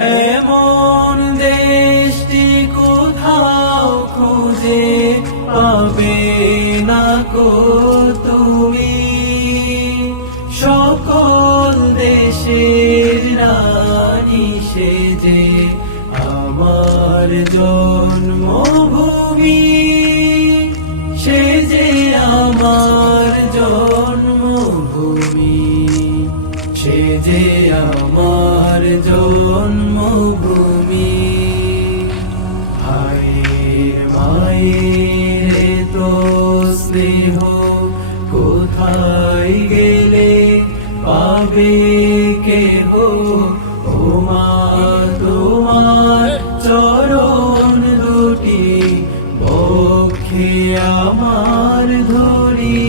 এমন দেশটি কোথাও খুঁজে পাবে না কো তুমি, সকল দেশের রানী সেজে আমার জন্মভূমি, সেজে আমার জন্মভূমি, সেজে আমার জন্মভূমি। হায়ের মায়ের তো স্নেহ কোথায় গেলে পাবে কেহ, ও মা তোমার চরণ দুটি বক্ষে আমার ধরি।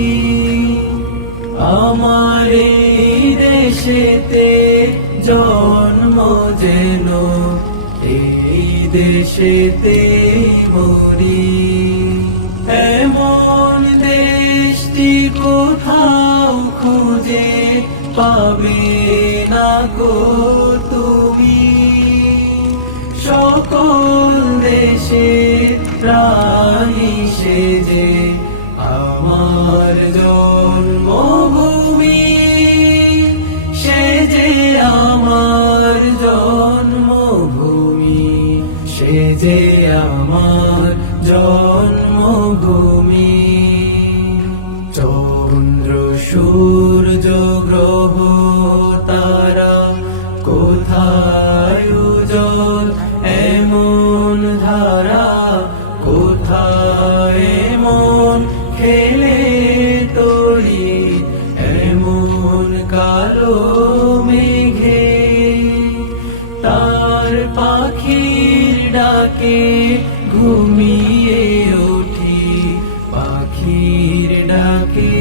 আমার এই দেশেতে জন্ম যেন এই দেশেতে মরি। এমন দেশটি কোথাও খুঁজে পাবে না গো তুমি, সকল দেশের রানী সেজে আমার জন্মভূমি, সেজে আমার জন্মভূমি, সেজে আমার জন্মভূমি। চন্দ্র সূর্য গ্রহ তারা কোথায় উজ্জ্বল এমন ধারা, কোথায় এমন খেলে তরি এমন কালো মেঘে। তার পাখির ডাকে ঘুমিয়ে উঠি, পাখির ডাকে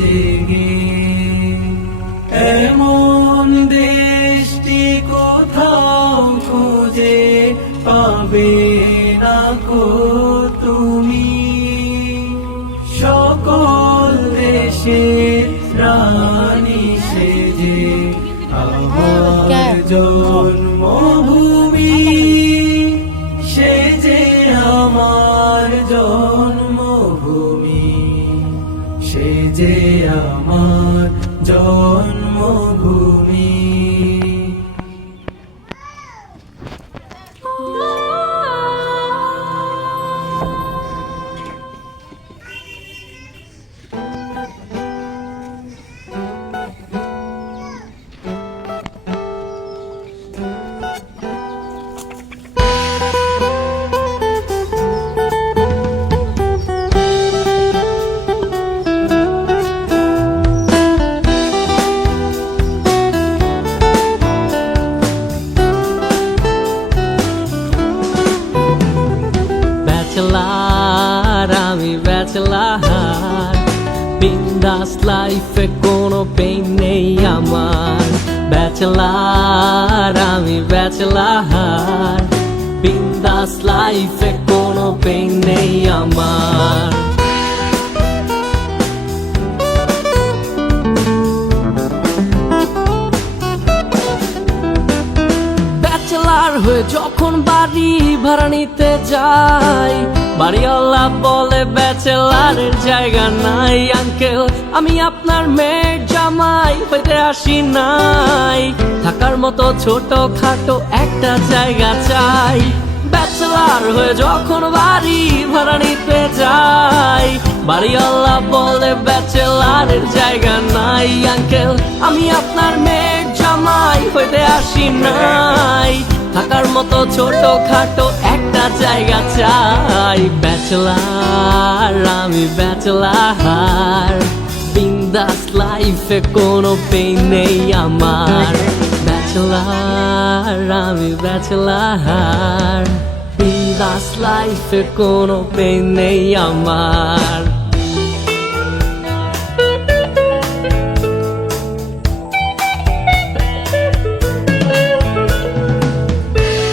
জেগে। এমন দেশটি কোথাও খুঁজে পাবে না কো তুমি, সকল দেশের রানী সেজে আমার জন্মভূমি, সেজে আমার জন্মভূমি, সেজে আমার জন্মভূমি। আমি ব্যাচেলার, বিন্দাস লাইফে কোনো পেইন নেই আমার। ব্যাচেলার আমি ব্যাচেলার, বিন্দাস লাইফে কোনো পেইন নেই আমার। ব্যাচেলার হয়ে যখন বাড়ি ভাড়া নিতে যাই, বাড়িওয়ালা বলে ব্যাচেলারের জায়গা নাই। আঙ্কেল আমি আপনার মেয়ের জামাই হইতে আসি নাই, থাকার মতো ছোট খাটো একটা জায়গা চাই। ব্যাচেলার হয়ে যখন বাড়ি ভাড়া নিতে যাই, বাড়িওয়ালা বলে ব্যাচেলারের জায়গা নাই। আঙ্কেল আমি আপনার মেয়ের জামাই হইতে আসি নাই, থাকার মতো ছোট খাটো একটা জায়গা চাই। ব্যাচেলার আমি ব্যাচেলার, বিন্দাস লাইফে কোনো পেইন নেই আমার। ব্যাচেলার আমি ব্যাচেলার, বিন্দাস লাইফে কোনো পেইন নেই আমার।